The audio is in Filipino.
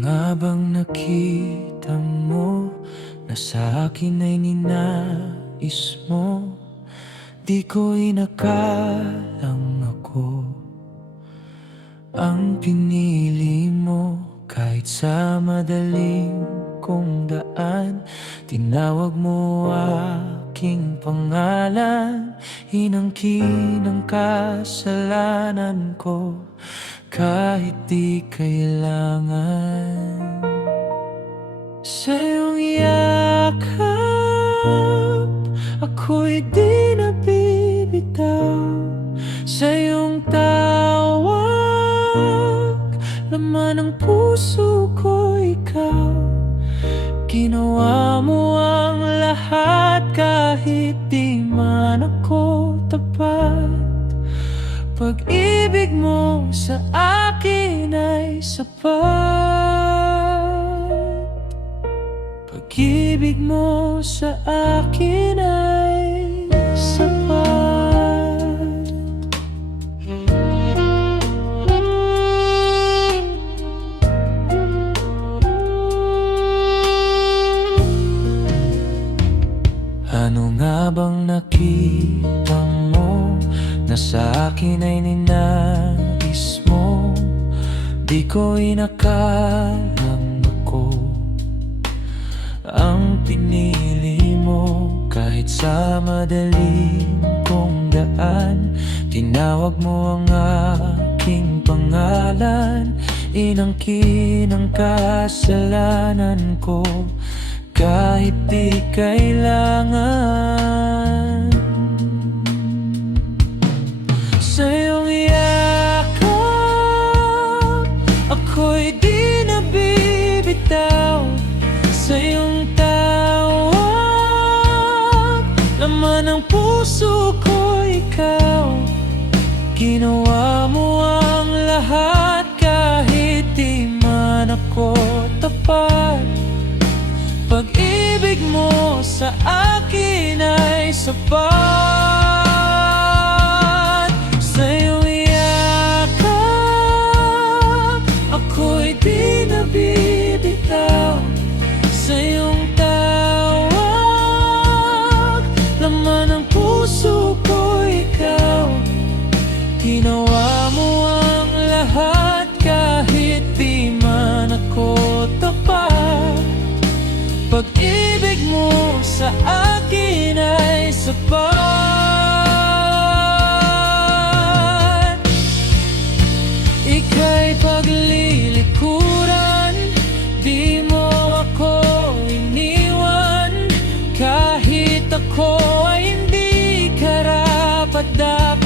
nga bang nakita mo na sa akin ay ninais mo? Di ko inakalang ako ang pinili mo. Kahit sa madaling kong daan, tinawag mo aking pangalan. Inangkin ang kasalanan ko kahit di kailangan. Sa iyong yakap, ako'y di nabibitaw. Sa iyong tawag, laman ng puso ko ikaw. Ginawa mo ang lahat kahit di man ako tapat. Pag-ibig mo sa akin ay sapat. Pag-ibig mo sa akin ay sapat. Ano nga bang nakita mo na sa akin ay ninais mo? Di ko inakalang ako ang pinili mo. Kahit sa madaling kong daan, tinawag mo ang aking pangalan. Inangkin ang kasalanan ko kahit di kailangan. Sa iyong yakap, ako'y di nabibitaw. Sa iyong tawag, laman ng puso ko ikaw. Ginawa mo ang lahat kahit di man ako tapat. Pag-ibig mo sa akin ay sapat. Sa iyong yakap, ako'y di nabibitaw. Sa iyong tawag, laman ng puso ko ikaw. Ginawa mo ang lahat kahit di man ako tapat. Pag-ibig mo sa akin ay sapat. Ika'y paglilikuran, di mo ako iniwan. Kahit ako ay hindi karapat-dapat.